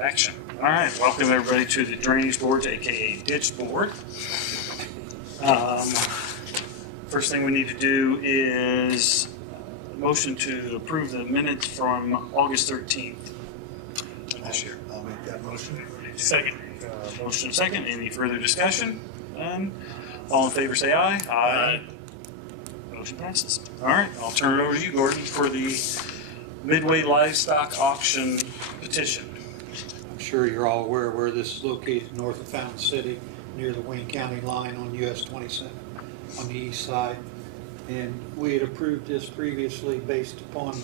Action. All right, welcome everybody to the Drainage Board, aka Ditch Board. First thing we need to do is motion to approve the minutes from August 13th this year. I'll make that motion. Second. Motion second. Any further discussion? None. All in favor say aye. Aye. Motion passes. All right, I'll turn it over to you, Gordon, for the Midway Livestock Auction petition. I'm sure you're all aware where this is located, north of Fountain City, near the Wayne County line on US 27 on the east side. And we had approved this previously based upon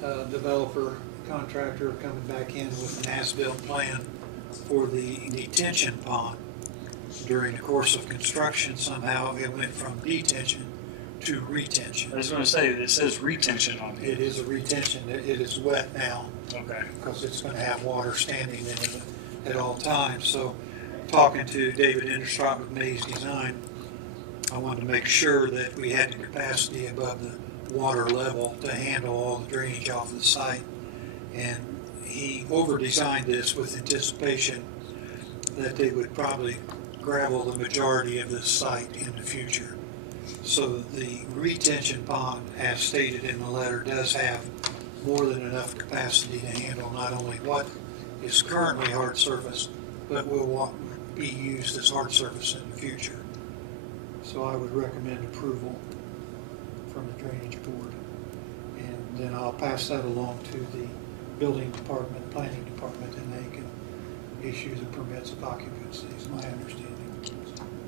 the developer contractor coming back in with an as-built plan for the detention pond. During the course of construction, somehow it went from detention to retention. I was going to say, it says retention on here. It is a retention. It is wet now. Okay. Because it's going to have water standing in it at all times. So, talking to David Enderstrom with Maze Design, I wanted to make sure that we had the capacity above the water level to handle all the drainage off the site. And he over-designed this with anticipation that they would probably gravel the majority of this site in the future. So the retention pond, as stated in the letter, does have more than enough capacity to handle not only what is currently hard surface, but will be used as hard surface in the future. So I would recommend approval from the Drainage Board. And then I'll pass that along to the Building Department, Planning Department, and they can issue the permits of occupancy, is my understanding.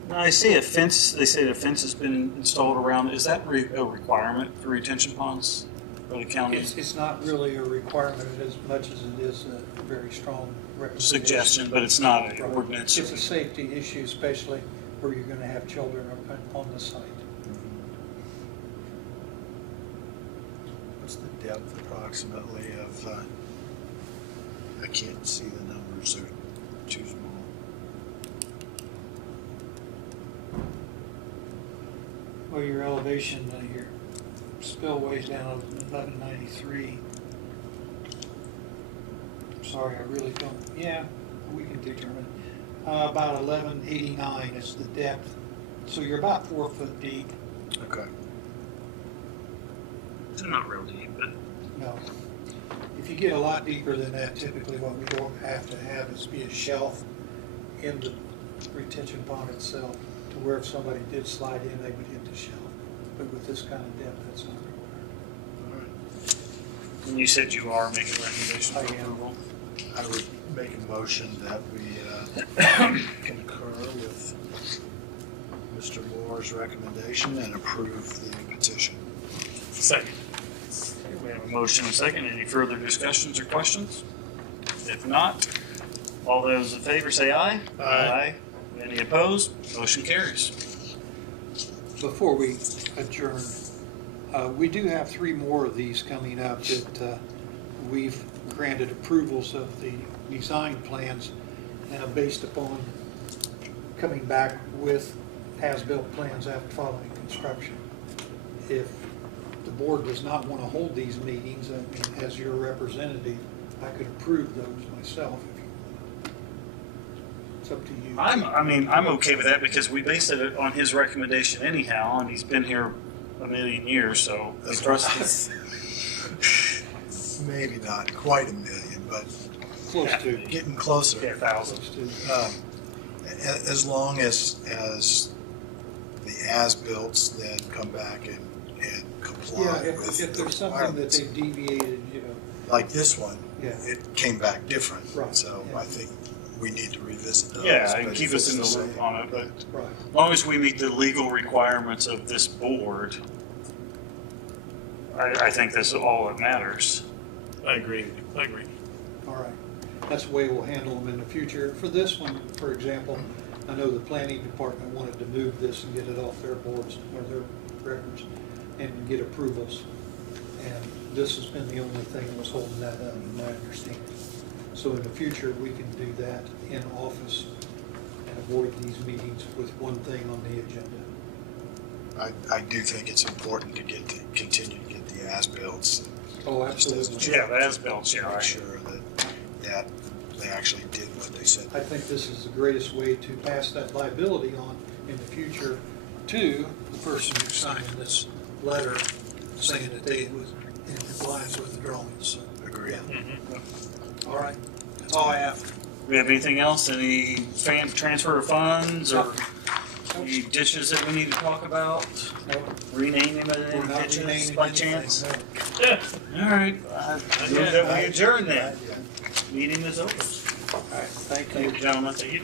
Now, I see a fence. They say the fence has been installed around. Is that a requirement for retention ponds for the county? It's not really a requirement as much as it is a very strong recommendation. Suggestion, but it's not an ordinance. It's a safety issue, especially where you're going to have children on the site. What's the depth approximately of, I can't see the numbers, they're too small. Well, your elevation, your spillway's down at 1193. Sorry, I really don't, yeah, we can determine. About 1189 is the depth. So you're about 4 foot deep. Okay. It's not real deep, but No. If you get a lot deeper than that, typically what we don't have to have is be a shelf in the retention pond itself, to where if somebody did slide in, they would hit the shelf. But with this kind of depth, that's not required. All right. and you said you are making a recommendation for I am. approval. I would make a motion that we concur with Mr. Moore's recommendation and approve the petition. Second. We have a motion and a second. Any further discussions or questions? If not, all those in favor say aye. Aye. Any opposed? Motion carries. Before we adjourn, we do have 3 more of these coming up that we've granted approvals of the design plans based upon coming back with as-built plans after following construction. If the board does not want to hold these meetings, I mean, as your representative, I could approve those myself if you want. It's up to you. I'm okay with that because we based it on his recommendation anyhow, and he's been here a million years, so I trust him. Maybe not quite a million, but Close Yeah. to. getting closer. Yeah, 1,000. Close to. As long as the as-builts then come back and comply Yeah, with if the there's something that requirements. they've deviated, you know. Like this one, Yeah. it came back different. Right, So yeah. I think we need to revisit those. Yeah, and but keep if us it's in the same, loop on it, but Right. as long as we meet the legal requirements of this board, I think that's all that matters. I agree. All right. That's the way we'll handle them in the future. For this one, for example, I know the planning department wanted to move this and get it off their boards or their records and get approvals. And this has been the only thing that was holding that up, in my understanding. So in the future, we can do that in office and avoid these meetings with one thing on the agenda. I do think it's important to continue to get the as-built. Oh, absolutely. Yeah, the as-built, yeah, Make right. sure that they actually did what they said. I think this is the greatest way to pass that liability on in the future to the person who's signing this letter saying that they was in compliance with the drawings. So, Agree. all right, that's all I have. We have anything else? Any transfer of funds or any dishes that we need to talk about? Renaming We're any not ditches renaming by anything, chance? no. All right. I move that we adjourn then. Yeah. Meeting is over. All right, thank Thank you. you, gentlemen. Thank you.